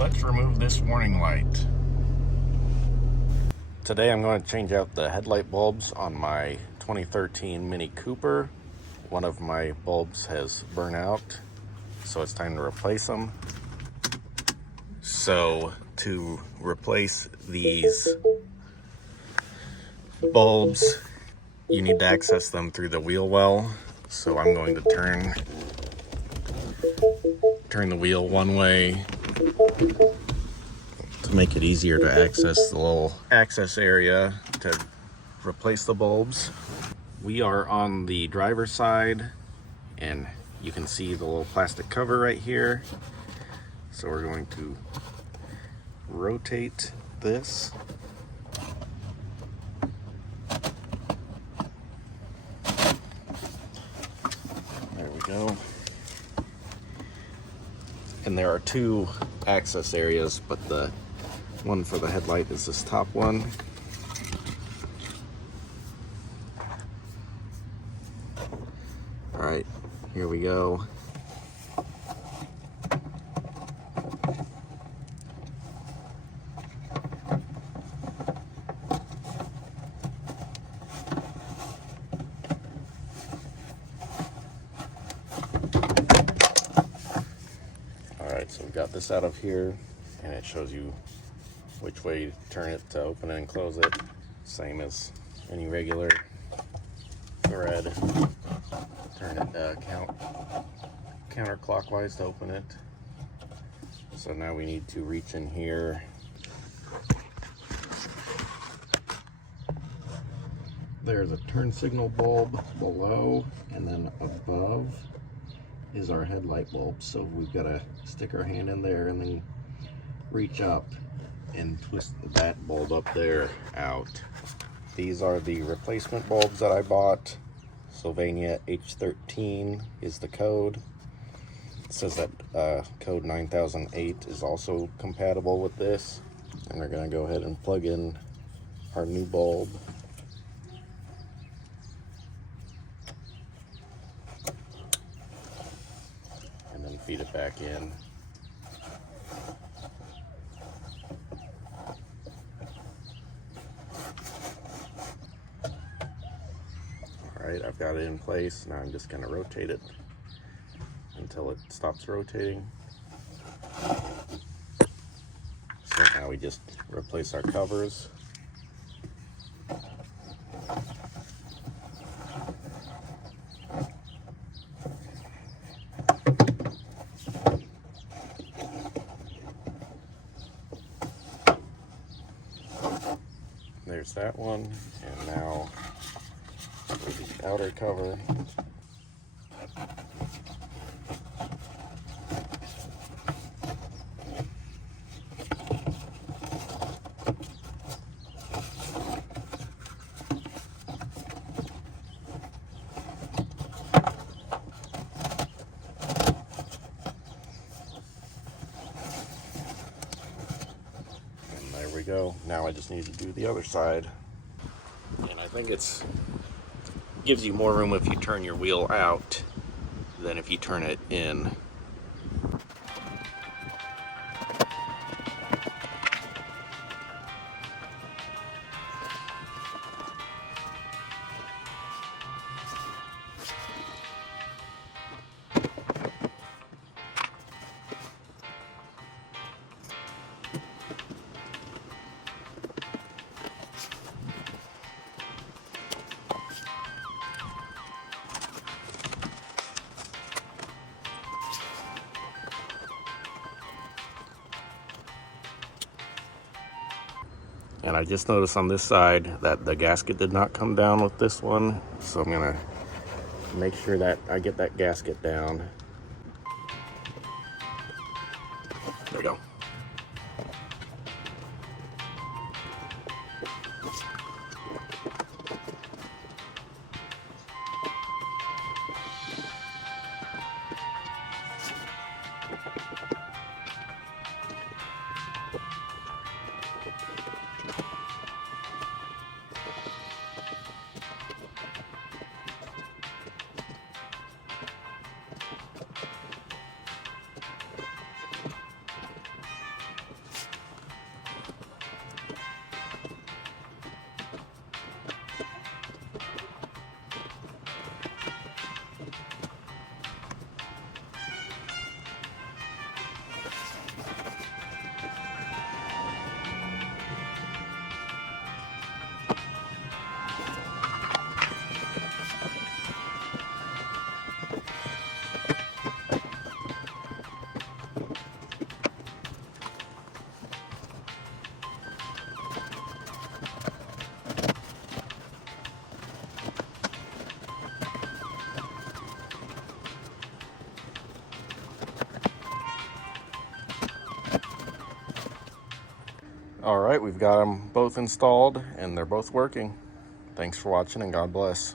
let's remove this warning light. Today I'm going to change out the headlight bulbs on my 2013 Mini Cooper. One of my bulbs has burnt out, so it's time to replace them. So to replace these bulbs, you need to access them through the wheel well. So I'm going to turn the wheel one way to make it easier to access the little access area to replace the bulbs. We are on the driver's side, and you can see the little plastic cover right here. So we're going to rotate this. There we go. And there are two access areas, but the one for the headlight is this top one. All right, here we go. So we got this out of here, and it shows you which way to turn it to open it and close it. Same as any regular thread. Turn it counterclockwise to open it. So now we need to reach in here. There's a turn signal bulb below, and then above is our headlight bulb. So we've got to stick our hand in there and then reach up and twist that bulb up there out. These are the replacement bulbs that I bought. Sylvania H13 is the code. It says that code 9008 is also compatible with this. And we're going to go ahead and plug in our new bulb. Feed it back in. Alright, I've got it in place. Now I'm just going to rotate it until it stops rotating. So now we just replace our covers. There's that one, and now for the outer cover. We go. Now I just need to do the other side, and I think it's gives you more room if you turn your wheel out than if you turn it in. And I just noticed on this side that the gasket did not come down with this one. So I'm gonna make sure that I get that gasket down. There we go. All right, we've got them both installed and they're both working. Thanks for watching and God bless.